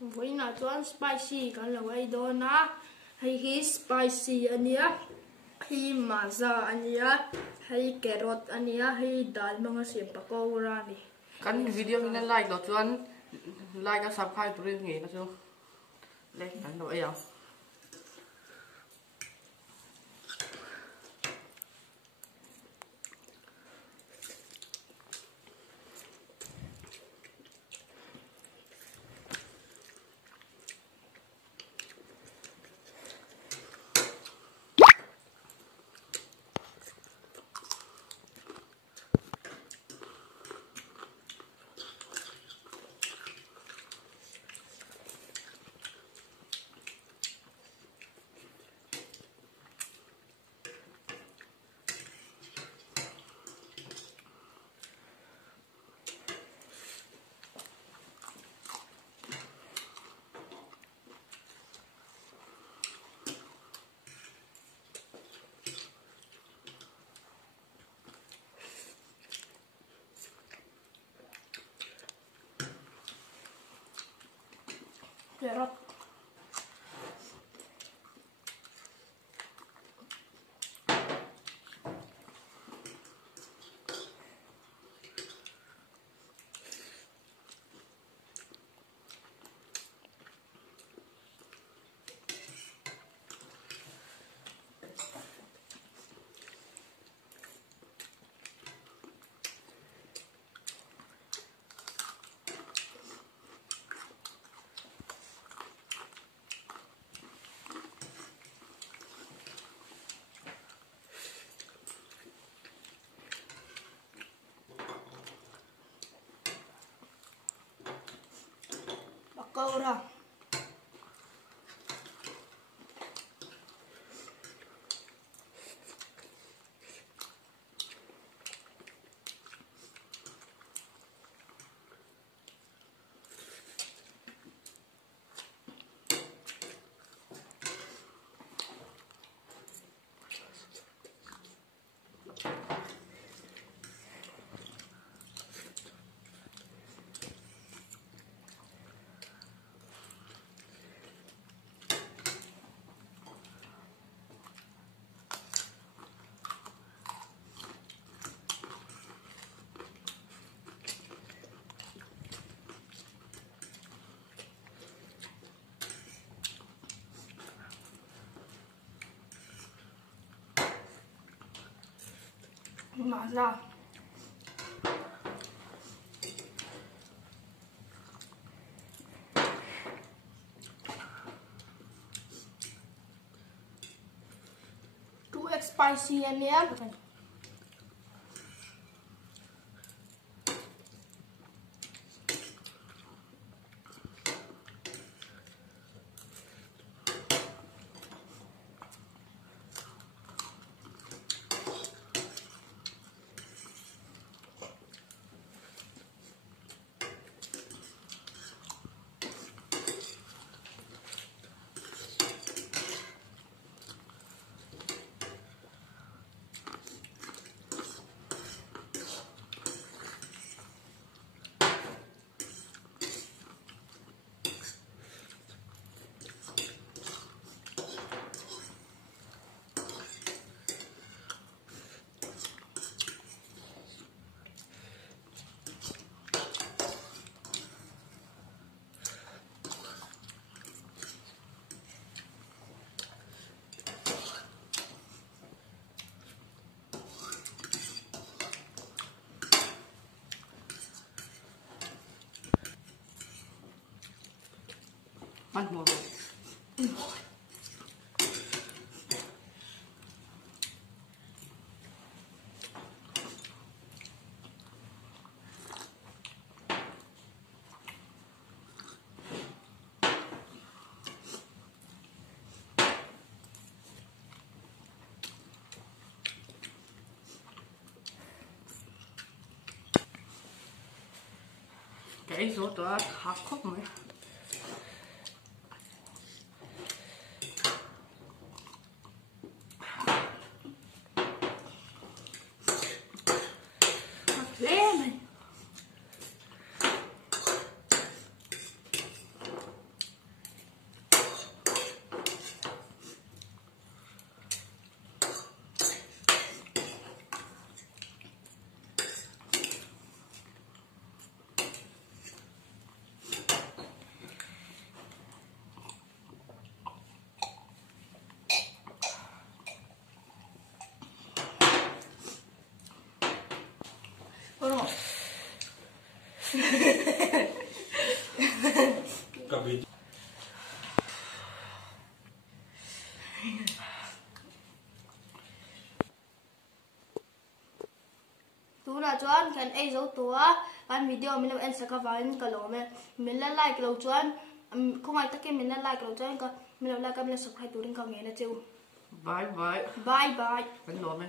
với là chọn spicy cái là vậy đó na hay khi spicy anh nhá hay maza anh nhá hay carrot anh nhá hay dal mga sim pakora ni kan video mình like lo chuan like và subscribe tụi mình nghe nó chú like kan đâu ấy à carrot pakora maza too spicy anh em ăn một cái số đó hạt khóc mấy Copy. Tu na chuan kan ei zo tua kan video min en saka vain ka lo me min la like lo chuan khongai takin min la like lo chuan ka min la ka min subscribe turin ka nge na chu Bye bye. bye bye Cái nồi này.